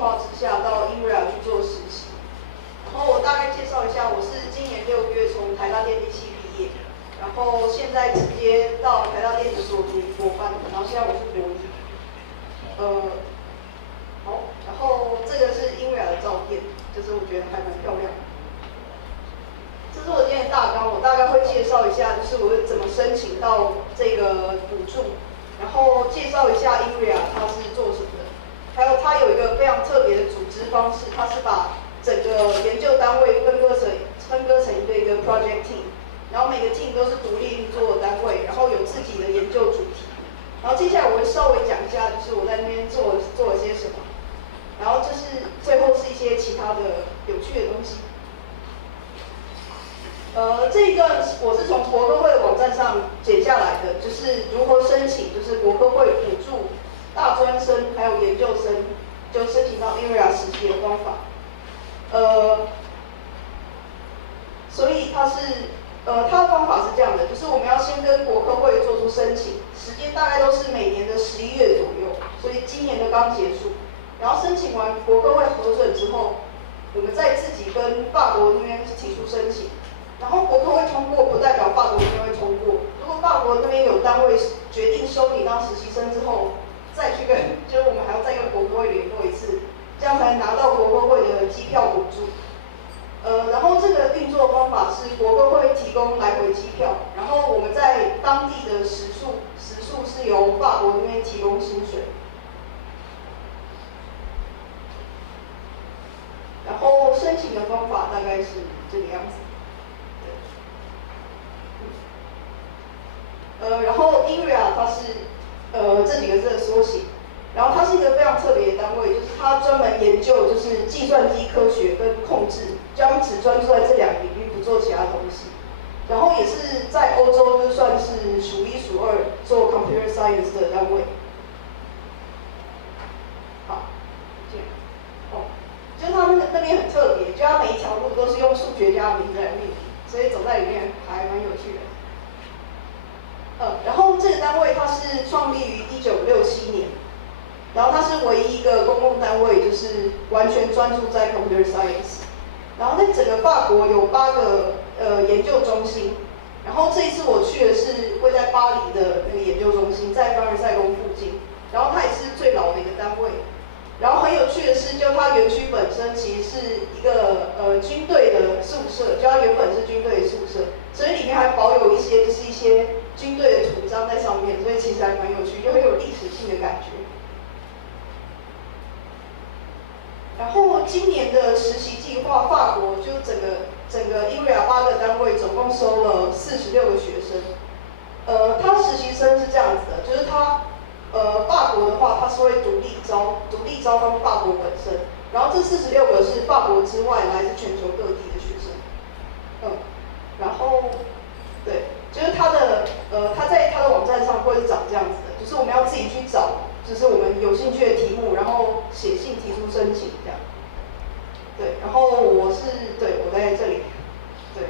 划之下到 INRIA 去做实习。然后我大概介绍一下，我是今年6月从台大电机系毕业，然后现在直接到台大电子所读博班，然后现在我是博一。好，然后这个是 INRIA 的照片，就是我觉得还蛮漂亮的。这是我今天的大纲，我大概会介绍一下，就是我怎么申请到这个补助，然后介绍一下 INRIA 它是做什么的，还有它有一个非常特别的组织方式，它是把整个研究单位分割成一个 project team， 然后每个 team 都是独立运作的单位，然后有自己的研究主题。然后接下来我会稍微讲一下，就是我在那边做了些什么，然后就是最后是一些其他的有趣的东西。这一段我是从国科会的网站上剪下来的，就是如何申请，就是国科会补助大专生还有研究生就申请到 INRIA 实习的方法。所以它的方法是这样的，就是我们要先跟国科会做出申请，时间大概都是每年的11月左右，所以今年的刚结束。然后申请完国科会核准之后，我们再自己跟法国那边提出申请。然后国科会通过，不代表法国那边会通过。如果法国那边有单位决定收你当实习生之后，再去就是我们还要再跟国科会联络一次，这样才能拿到国科会的机票补助。然后这个运作方法是国科会提供来回机票，然后我们在当地的时数是由法国那边提供薪水。然后申请的方法大概是这个样子。然后 INRIA 它是这几个字的缩写，然后它是一个非常特别的单位，就是它专门研究就是计算机科学跟控制，就他们只专注在这2个领域，不做其他东西。然后也是在欧洲就算是数1数2做 computer science 的单位。好，这样就是他们那边很特别，就它每一条路都是用数学家的名字来命名，所以走在里面还蛮有趣的。然后这个单位它是创立于1967年，然后它是唯一一个公共单位，就是完全专注在 computer science。然后在整个法国有8个研究中心，然后这一次我去的是位在巴黎的那个研究中心，在凡尔赛宫附近，然后它也是最老的一个单位。然后很有趣的是，就它园区本身其实是一个军队的宿舍，就它原本是军队的宿舍，所以里面还保有一些军队的图章在上面，所以其实还蛮有趣，就很有历史性的感觉。然后今年的实习计划，法国就整个 INRIA 8个单位总共收了46个学生。他实习生是这样子的，就是法国的话，它是会独立招到法国本身，然后这46个是法国之外来自全球各地的学生。然后对，就是他在他的网站上会是长这样子的，就是我们要自己去找，就是我们有兴趣的题目，然后写信提出申请这样。对，然后我在这里，对，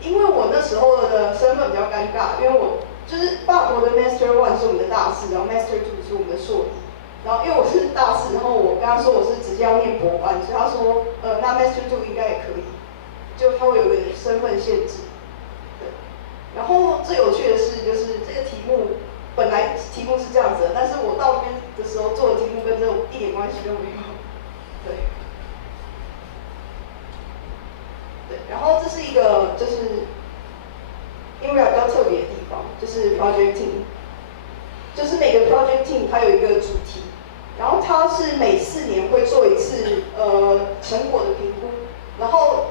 因为我那时候的身份比较尴尬，因为我就是法国的 Master 1是我们的大4，然后 Master 2是我们的硕一。然后因为我是大4，然后我跟他说我是直接要念博班，所以他说那 Master 2应该也可以，就他会有个身份限制。对，然后最有趣的是就是这个题目本来题目是这样子的，但是我到那边的时候做的题目跟这一点关系都没有。对。对，然后这是一个就是INRIA比较特别的地方，就是 project team， 就是每个 project team 它有一个主题，然后它是每4年会做一次成果的评估，然后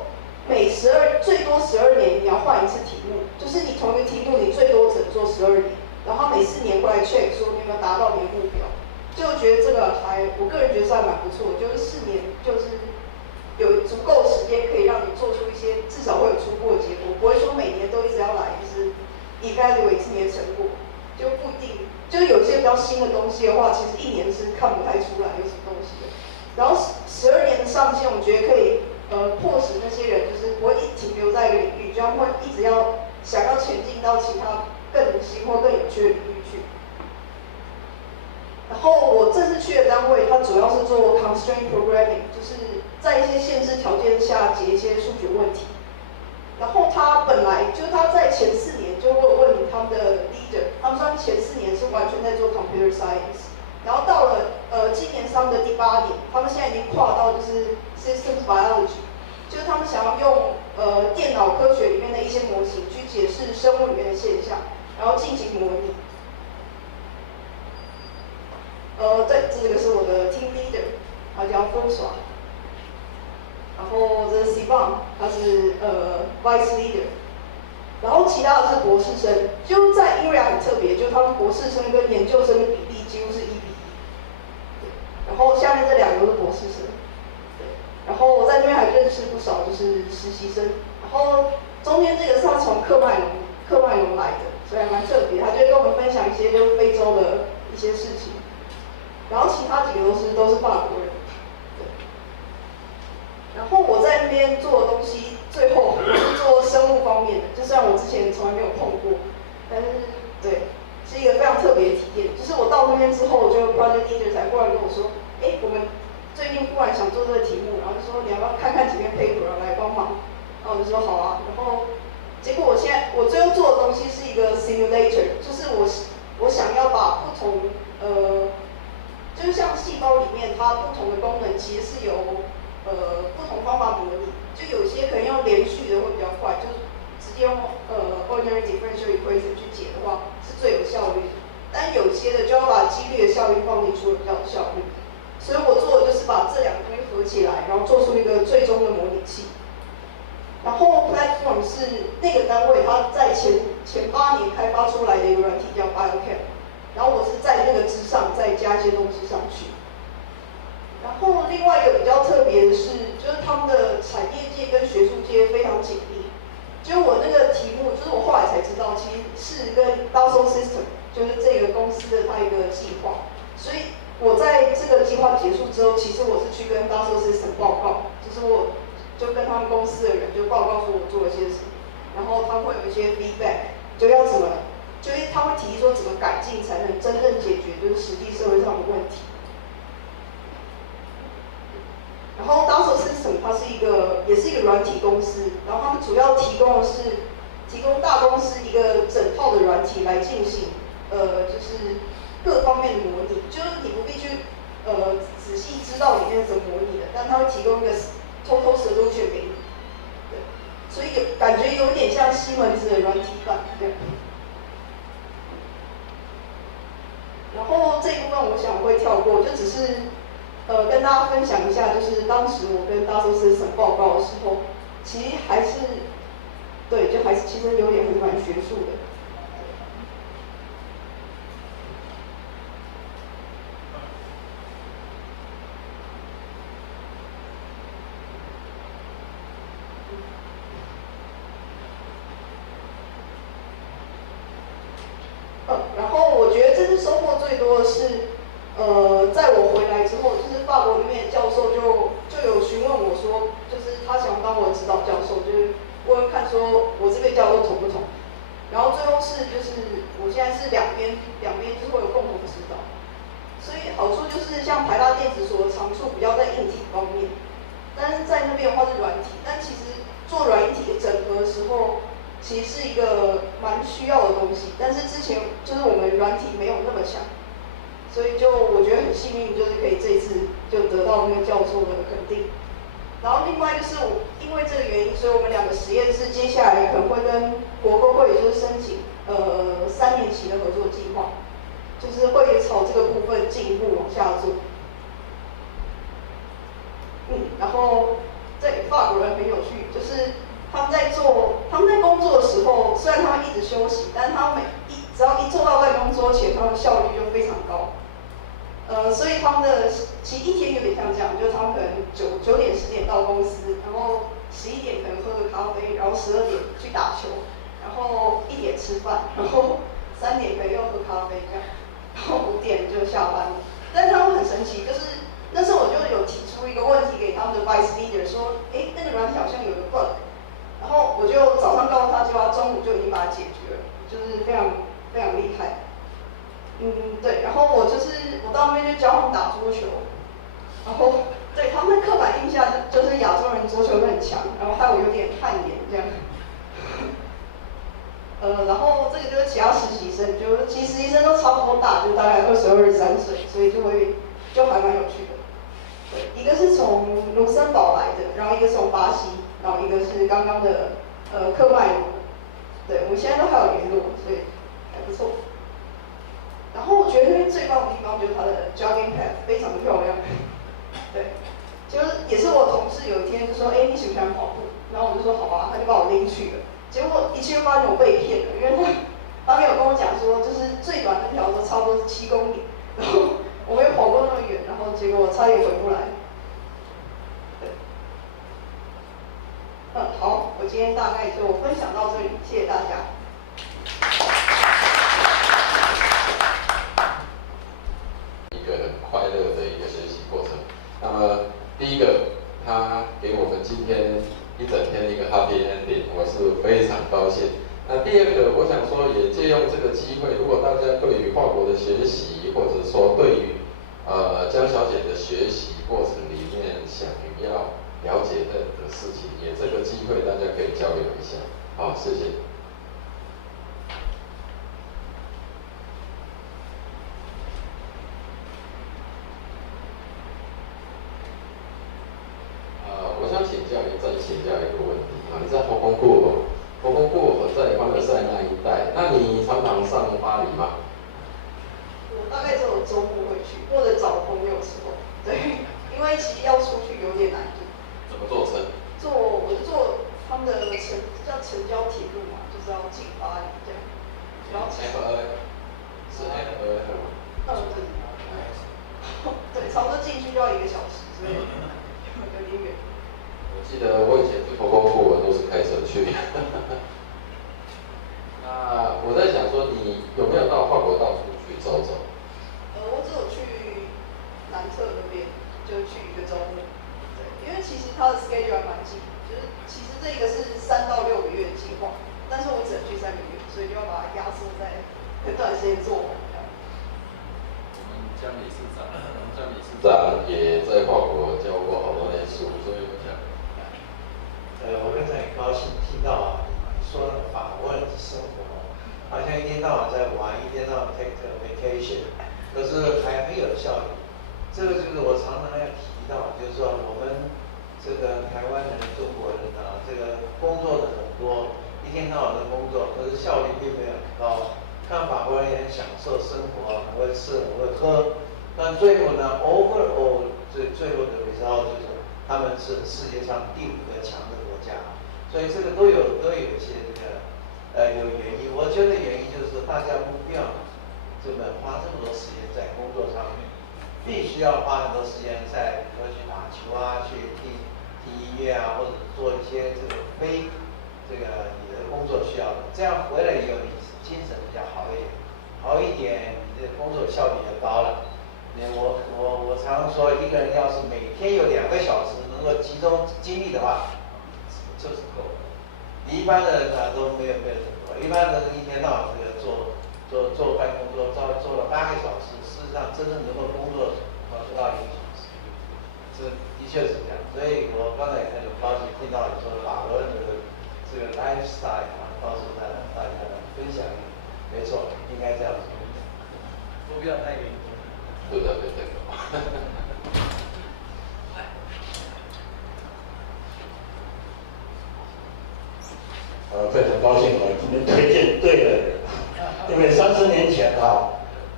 最多12年你要换一次题目，就是你同一个题目你最多只能做12年，然后每4年过来 check 说你有没有达到你的目标，就觉得这个我个人觉得是还蛮不错的，就是4年就是有足够时间可以让你做出一些至少会有出过的结果，不会说每年都一直要来就是evaluate你的成果，就不一定。就是有一些比较新的东西的话，其实1年是看不太出来有什么东西的。然后12年的上限，我觉得可以迫使那些人就是不会一直停留在一个领域，就他们会一直想要前进到其他更新或更有趣的领域去。然后我这次去的单位，它主要是做 constraint programming， 就是在一些限制条件下解一些数学问题。然后他本来就他在前4年就会问他们的 leader， 他们说前4年是完全在做 computer science， 然后到了今年他们的第8年，他们现在已经跨到就是 systems biology， 就是他们想要用电脑科学里面的一些模型去解释生物里面的现象，然后进行模拟。对，这个是我的 team leader， 他叫 François。然后这是 Sivan， 他是vice leader。然后其他的是博士生，就在英瑞亚很特别，就是他们博士生跟研究生的比例几乎是1比1。然后下面这2个都是博士生。对。然后我在那边还认识不少就是实习生。然后中间这个是他从喀麦隆来的，所以还蛮特别。他就跟我们分享一些就是非洲的一些事情。然后其他几个都是法国人。对。然后我在那边做的东西，最后是做生物方面的，就虽然我之前从来没有碰过，但是对，是一个非常特别的体验。就是我到那边之后，就 project leader 才过来跟我说，我们最近忽然想做这个题目，然后就说你要不要看看几篇 paper 来帮忙？然后我就说好啊。然后结果我最后做的东西是一个 simulator， 就是我想要把不同就是像细胞里面它不同的功能其实是由不同方法模拟，就有些可能用连续的会比较快，就是直接用ordinary differential equation 去解的话是最有效率的，但有些的就要把几率的效应放进去会比较有效率。所以我做的就是把这2个东西合起来，然后做出一个最终的模拟器。然后 platform 是那个单位它在前8年开发出来的一个软体叫 BioCam。然后我是在那个之上再加一些东西上去。然后另外一个比较特别的是，就是他们的产业界跟学术界非常紧密。就我那个题目，就是我后来才知道，其实是跟 Dassault System， 就是这个公司的它一个计划。所以我在这个计划结束之后，其实我是去跟 Dassault System 报告，就是我就跟他们公司的人就报告说我做了些什么，然后他们会有一些 feedback， 就要怎么。就是他会提议说怎么改进才能真正解决就是实际社会上的问题。然后 Dassault System 它也是一个软体公司，然后他们主要提供大公司一个整套的软体来进行就是各方面的模拟，就是你不必去仔细知道里面怎么模拟的，但它会提供一个 total solution 给你。对，所以感觉有点像西门子的软体版这样。然后这一部分我想我会跳过，就只是跟大家分享一下，就是当时我跟Dassault System报告的时候，其实还是其实有点蛮学术的。然后我觉得这次收获最多的是，在我回来之后，就是法国里面的教授就有询问我说，就是他想当我的指导教授，就是问看说我这个教授同不同。然后最后就是我现在是两边就是会有共同指导，所以好处就是像台大电子所的长处比较在硬体方面，但是在那边的话是软体，但其实做软硬体的整合的时候。其实是一个蛮需要的东西，但是之前就是我们软体没有那么强，所以就我觉得很幸运，就是可以这一次就得到那个教授的肯定。然后另外就是因为这个原因，所以我们2个实验室接下来可能会跟国科会就是申请3年期的合作计划，就是会朝这个部分进一步往下做。然后这法国人很有趣，就是他们在工作的时候，虽然他们一直休息，但是他们只要一坐到办公桌前，他们效率就非常高。所以他们的其实一天有点像这样，就是他们可能9点10点到公司，然后11点可能喝个咖啡，然后12点去打球，然后1点吃饭，然后3点可能又喝咖啡这样，然后5点就下班了。但是他们很神奇，就是那时候我就有提出一个问题给他们的 vice leader 说，那个软体好像有个 bug。然后我就早上告诉他，结果他中午就已经把它解决了，就是非常非常厉害。对。然后我到那然后这个就是其他实习生，就其实实习生都差不多大，就大概22、23岁，所以就还蛮有趣的。对，一个是从卢森堡来的，然后一个是从巴西，然后一个是刚刚的克麦隆。对，我们现在都还有联络，所以还不错。然后我觉得那边最棒的地方就是它的 jogging path 非常的漂亮。对，就是也是我同事有一天就说，哎，你喜不喜欢跑步？然后我就说好啊，他就把我拎去了。结果一去发现我被骗了，因为他没有跟我讲说，就是最短那条都差不多是7公里，然后我没有跑过那么远，然后结果我差点回不来。对，好，我今天大概就分享到这里，谢谢大家。一个很快乐的一个学习过程。那么第一个，他给我们今天一整天的一个 happy ending， 我是非常高兴。那第二个，我想说也借用这个机会，如果大家对于跨国的学习，或者说对于江小姐的学习过程里面想要了解的事情，也这个机会大家可以交流一下。好，谢谢。我想请教你，再请教一个问题啊，你在佛宫库在欢乐塞那一带，那你常常上巴黎吗？我大概只有周末会去，或者找朋友的时候。对，因为其实要出去有点难度。怎么坐车？我就坐他们的叫城郊铁路嘛，就是要进巴黎这样。然后 FA 是 FA 吗？对，差不多进去就要1个小时，所以有点远。我记得我以前去佛宫库，我都是开车去。那我在想说，你有没有到法国到处去走走？我只有去南侧那边，就去1个周末。对，因为其实它的 schedule 还蛮紧，就是其实这个是3到6个月的计划，但是我只能去3个月，所以就要把它压缩在很短时间做完。我们江理事长也在法国教过好多年书，所以我想，我刚才很高兴听到你说法国人的生活，好像一天到晚在玩，一天到晚 take vacation， 可是还很有效率。这个就是我常常要提到，就是说我们这个台湾人、中国人啊，这个工作的很多，一天到晚的工作，可是效率并没有很高。看法国人也很享受生活，很会吃，很会喝。但最后呢 ，overall 最后的 result 就是他们是世界上第5个强的国家，所以这个都有一些这个有原因。我觉得原因就是大家不要花这么多时间在工作上面，必须要花很多时间在比如说去打球啊，去听音乐啊，或者做一些这个非这个你的工作需要的，这样回来以后你精神比较好一点，你的工作效率就高了。我常说，一个人要是每天有2个小时能够集中精力的话，就是够了。你一般的人呢都没有这么多，一般的人一天到晚这个坐办公桌坐了8个小时，事实上真正能够工作不到1个小时，这的确是这样。所以我刚才也很高兴听到你说法国人的这个 lifestyle 告诉大家分享，没错，应该这样做，不必要太严格。对的。非常高兴我今天推荐对的人，因为30年前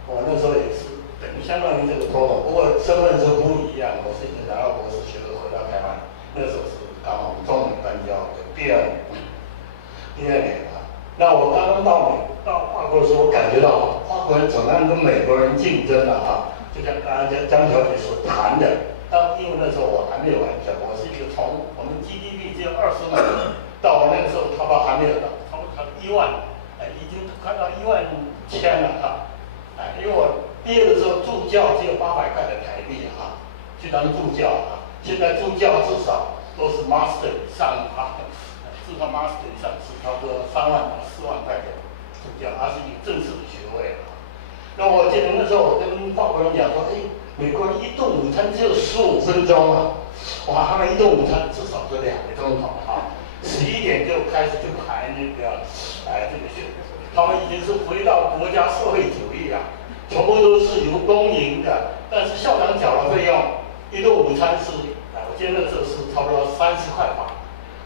我那时候也是等于相当于这个托总，不过身份是不一样，我是拿到博士学位回到台湾，那时候是刚好中美断交的第二年那我刚刚到法国的时候，我感觉到法国人怎么样跟美国人竞争就像刚刚江小姐所谈的，因为那时候我还没有完全，我是一个从我们 GDP 只有25万，到那个时候差不多还没有到，差不多1万，已经快到11000了因为我毕业的时候助教只有800块的台币去当助教现在助教至少都是 master 以上至少 master 以上是差不多3万到4万块的助教，它是一个正式的学位那我记得那时候我跟法国人讲说，美国人一顿午餐只有15分钟哇，他们一顿午餐至少是2个钟头11点就开始就排那个这个他们已经是回到国家社会主义啊，全部都是由公营的，但是校长缴的费用，一顿午餐是，我记得那时候是差不多30块吧，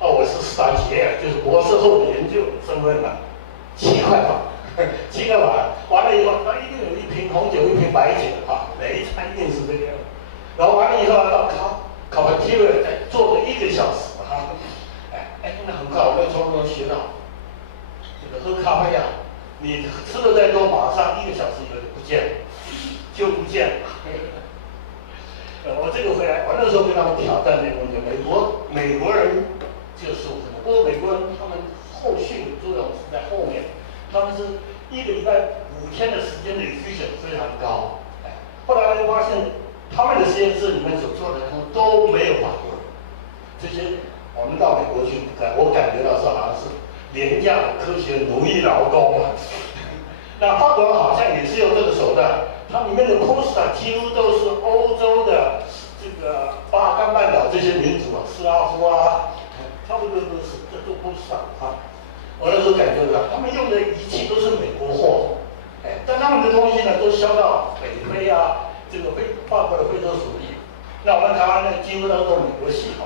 我是stagiaire就是博士后的研究身份了，7块吧，7块吧，完了以后，他一定有一瓶红酒，一瓶白酒每一餐一定是这个样子，然后完了以后到cafeteria再坐个1个小时那很快我们从中学到，这个喝咖啡你吃的再多，马上1个小时以后就不见了，不见了。我这个回来，我那时候跟他们挑战那个问题，美国人就是什么？不过美国人他们后续的作用是在后面，他们是1个礼拜5天的时间的efficient非常高。后来我就发现，他们的实验室里面所做的都没有法国人，这些。我们到美国去，我感觉到是好像是廉价的科学奴役劳工那法国人好像也是用这个手段，它里面的 poster 几乎都是欧洲的这个巴尔干半岛这些民族斯拉夫差不多都是这都 poster 我那时候感觉到他们用的仪器都是美国货，但他们的东西呢都销到北非这个法国的非洲属地，那我们台湾呢几乎都是美国系统。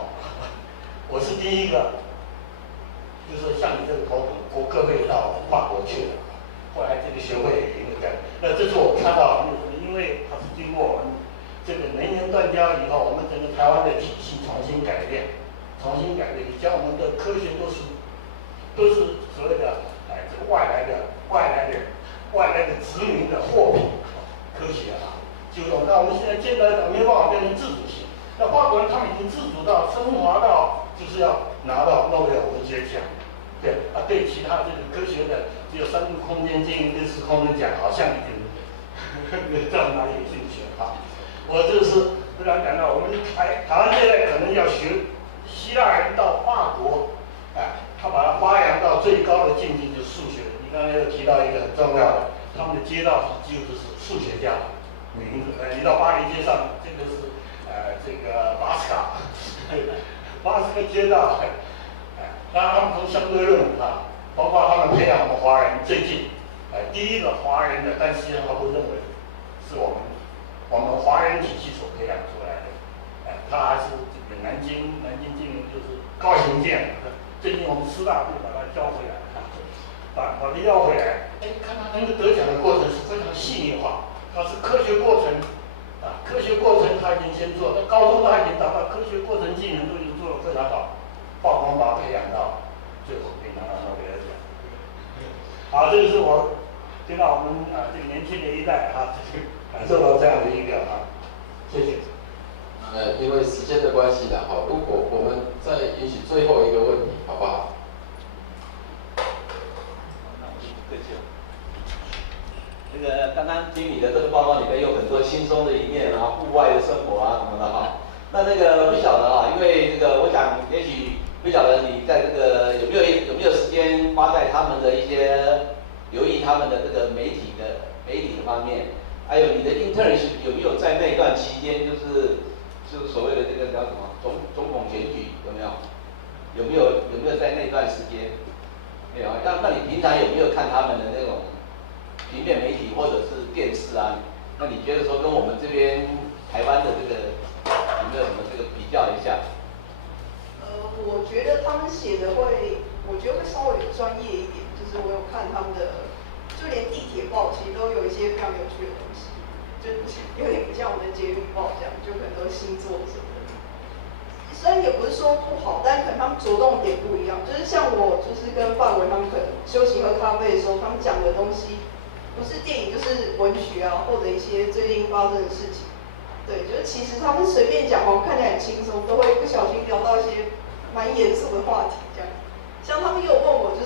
我是第一个，就是像你这个头骨，我各位到法国去了，后来这个学会也赢了的。那这是我看到，因为它是经过我们这个能源断交以后，我们整个台湾的体系重新改变，将我们的科学都是所谓的这个外来的殖民的货品科学就用。那我们现在现在没办法变成自主性。那法国人他们已经自主到升华到就是要拿到诺贝尔文学奖，对其他这个科学的只有3度空间经验、6次空间奖，好像已经这样哪里有兴趣我这是突然感到，我们台湾现在可能要学希腊人到法国，他把它发扬到最高的境界就是数学。你刚才又提到一个很重要的，他们的街道几乎都是数学家名字。你到巴黎街上，这个是。这个巴斯克街道，当然他们从相对论包括他们培养我们华人最近，第一个华人的，但实际上他不认为是我们华人体系所培养出来的，他还是这个南京进入就是高行健，最近我们师大就把他叫回来，把他要回来，看他那个得奖的过程是非常细腻化，它是科学过程。科学过程他已经先做，到高中他已经达到科学过程技能都已经做得非常好，化工把他培养到最后可以拿到诺贝尔奖。这个是我听到我们这个年轻的一代感受到这样的一个谢谢。因为时间的关系如果我们再允许最后一个问题，好不好？那我就不客气了。那个刚刚听你的这个报告里面有很多轻松的一面户外的生活什么的那个不晓得因为这个我想也许不晓得你在这个有没有时间花在他们的一些留意他们的这个媒体的方面，还有你的 internship 有没有在那段期间就是所谓的这个叫什么总统选举有没有在那段时间没有？那你平常有没有看他们的那种？平面媒体或者是电视那你觉得说跟我们这边台湾的这个有没有什么这个比较一下？我觉得他们写的我觉得会稍微专业一点，就是我有看他们的，就连地铁报其实都有一些非常有趣的东西，就有点不像我们的捷运报这样，就很多星座什么的。虽然也不是说不好，但可能他们着重点不一样。就是像我，就是跟法国人他们可能休息喝咖啡的时候，他们讲的东西。不是电影就是文学或者一些最近发生的事情，对，就是其实他们随便讲看起来很轻松，都会不小心聊到一些蛮严肃的话题这样。像他们也有问我，就